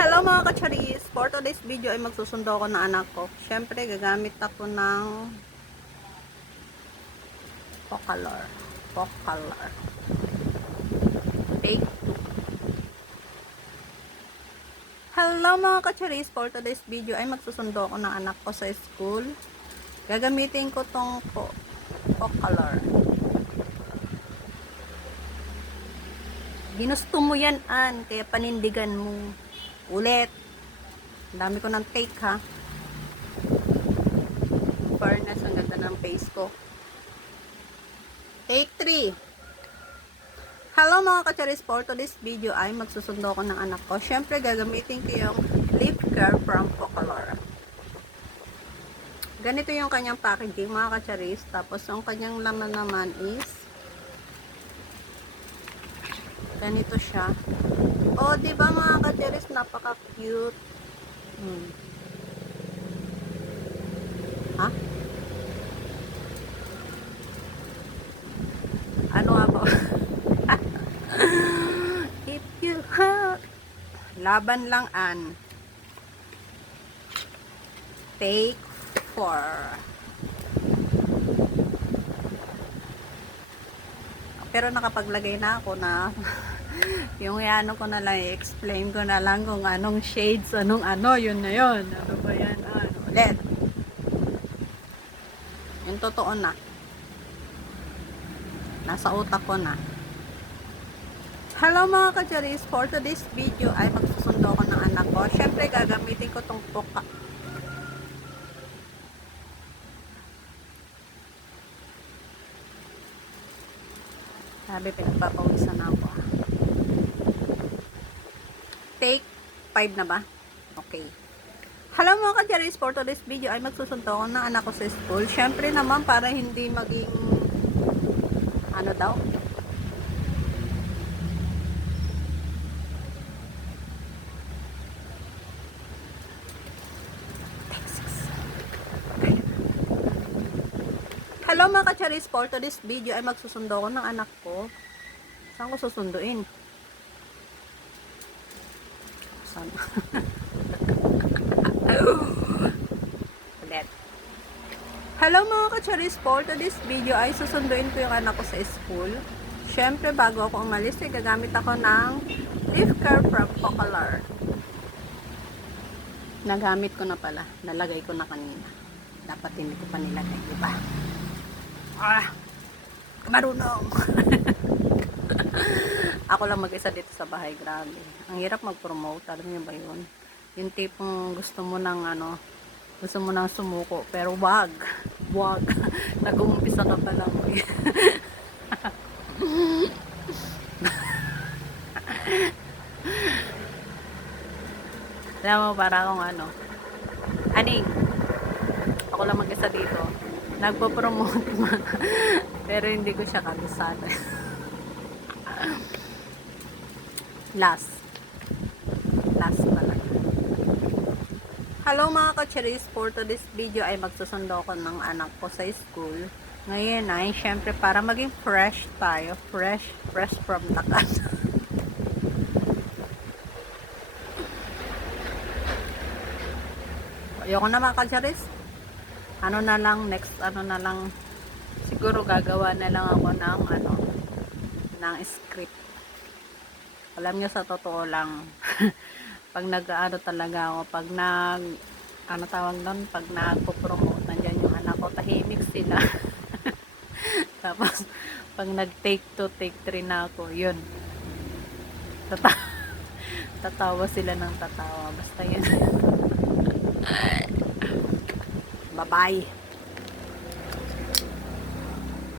Hello mga kacharis! For today's video ay magsusundo ako ng anak ko. Siyempre, gagamit ako ng Pocolor. Pocolor. Take two. Hello mga kacharis! For today's video ay magsusundo ako ng anak ko sa school. Gagamitin ko tong po Pocolor. Ginusto mo yan, An. Kaya panindigan mo. Ulit. Ang dami ko ng take, ha. Fairness, ang ganda ng face ko. Take 3. Hello mga kacharis, for today's video ay magsusundo ko ng anak ko. Siyempre, gagamitin ko yung lip care from Pocolor. Ganito yung kanyang packaging mga kacharis. Tapos, ang kanyang laman naman is ganito siya. Oh, 'di ba mga kacheris, napaka-cute. Hmm. Ha? Ano nga ba? If you have laban lang an. Take four. Pero nakapaglagay na ako na yung ano ko na lang, i-explain ko na lang kung anong shades, anong ano, yun na yun. Ano ba yan? Ano, ulit. Yung totoo na. Nasa utak ko na. Hello mga kajaris, for today's video ay magsusundo ko ng anak ko. Siyempre gagamitin ko tong puka. Sabi pinagpapawisan na ako. ah. Take 5 na ba? Okay. Hello mga ka-Jerry's, for today's video ay magsusunto ng anak ko sa school. Siyempre naman para hindi maging ano daw? Hello mga ka-Cherries, for today's video ay magsusundo ko ng anak ko. Saan ko susunduin? Saan? Ulit. Hello mga ka-Cherries, for today's video ay susunduin ko yung anak ko sa school. Siyempre, bago ako umalis, ay gagamit ako ng leaf care from Pocolor. Nagamit ko na pala. Nalagay ko na kanina. Dapat hindi ko pa nilagay, di ba? Ah, marunong. Ako lang mag-isa dito sa bahay, grabe. Ang hirap mag-promote, alam niyo ba yun? Yung tipong gusto mo ng ano, gusto mo nang sumuko, pero wag, wag. Nag-uumpisa ka pa lang. eh. alam mo, para akong ano, aning, ako lang mag-isa dito nagpo-promote ma. Pero hindi ko siya kabisado. Last. Last pala. Hello mga ka-cherries. For today's video ay magsusundo ko ng anak ko sa school. Ngayon ay, syempre para maging fresh tayo. Fresh, fresh from cut. Ayoko na mga ka-cherries ano na lang next ano na lang. Siguro gagawa na lang ako ng ano ng script. Alam nyo sa totoo lang pag nag-ano talaga ako pag nag ano tawag doon pag nagpo-promote nandiyan yung anak ko tahimik sila. Tapos pag nag take 2 take 3 na ako yun. Tata tatawa sila ng tatawa basta yun Bye-bye.